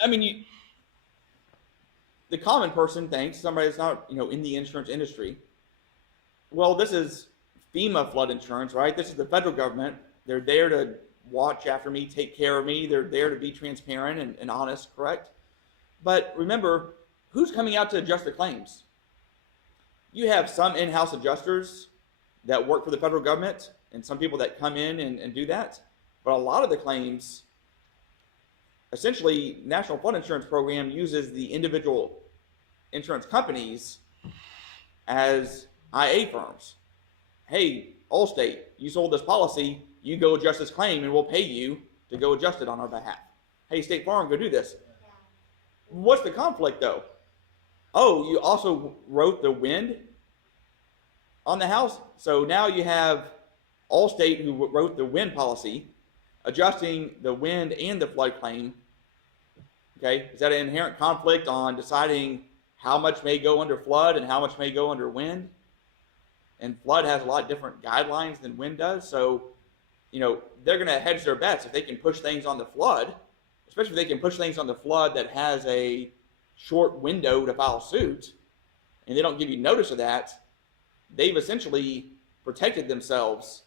I mean, the common person thinks, somebody that's not, in the insurance industry, well, this is FEMA flood insurance, right? This is the federal government. They're there to watch after me, take care of me. They're there to be transparent and honest, correct? But remember, who's coming out to adjust the claims? You have some in-house adjusters that work for the federal government and some people that come in and do that. But a lot of the claims, essentially, National Flood Insurance Program uses the individual insurance companies as IA firms. Hey, Allstate, you sold this policy, you go adjust this claim and we'll pay you to go adjust it on our behalf. Hey, State Farm, go do this. What's the conflict though? Oh, you also wrote the wind on the house? So now you have Allstate, who wrote the wind policy, adjusting the wind and the flood claim. Okay, is that an inherent conflict on deciding how much may go under flood and how much may go under wind? And flood has a lot different guidelines than wind does. So, they're going to hedge their bets if they can push things on the flood, especially if they can push things on the flood that has a short window to file suit, and they don't give you notice of that. They've essentially protected themselves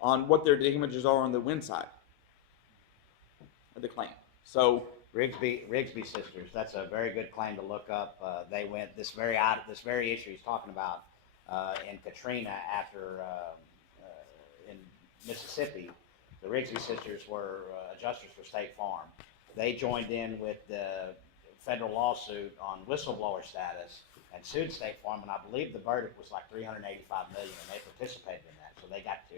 on what their damages are on the wind side of the claim. So Rigsby sisters, that's a very good claim to look up. They went this very issue he's talking about in Katrina after in Mississippi. The Rigsby sisters were adjusters for State Farm. They joined in with the federal lawsuit on whistleblower status and sued State Farm, and I believe the verdict was like $385 million, and they participated in that, so they got to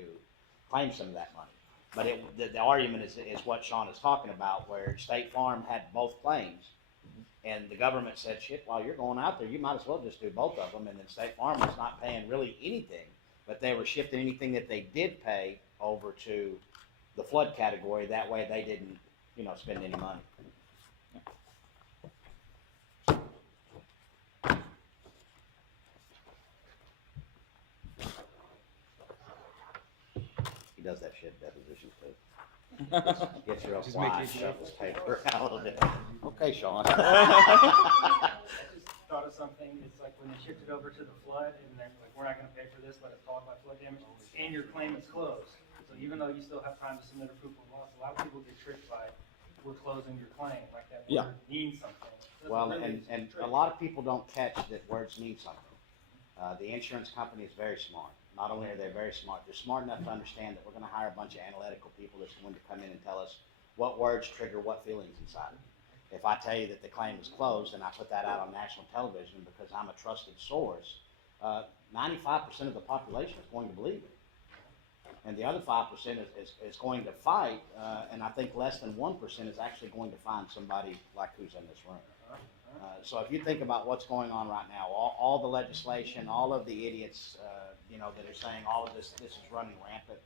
claim some of that money. But the argument is what Shaun is talking about, where State Farm had both claims, and the government said, shit, while you're going out there, you might as well just do both of them, and then State Farm was not paying really anything, but they were shifting anything that they did pay over to the flood category. That way they didn't, spend any money. He does that shit depositions too. Gets your fly, shuffles paper out a little bit. Okay, Shaun. I just thought of something. It's like when they shifted over to the flood, and they're like, we're not going to pay for this, let it fall by flood damage, and your claim is closed. So even though you still have time to submit a proof of loss, a lot of people get tricked by, we're closing your claim, like that word means something. Well, and a lot of people don't catch that words mean something. The insurance company is very smart. Not only are they very smart, they're smart enough to understand that we're going to hire a bunch of analytical people that's going to come in and tell us what words trigger what feelings inside. If I tell you that the claim is closed and I put that out on national television because I'm a trusted source, 95% of the population is going to believe it. And the other 5% is going to fight, and I think less than 1% is actually going to find somebody like who's in this room. So if you think about what's going on right now, all the legislation, all of the idiots, that are saying all of this is running rampant,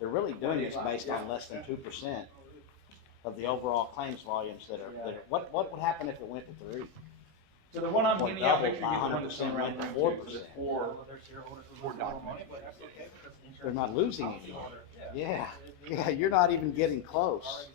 they're really doing this based on less than 2% of the overall claims volumes that are. What would happen if it went to 3? So the one I'm handing out, make sure you Double, get the one that's in around 4%. for documents. They're not losing any money. Yeah, you're not even getting close.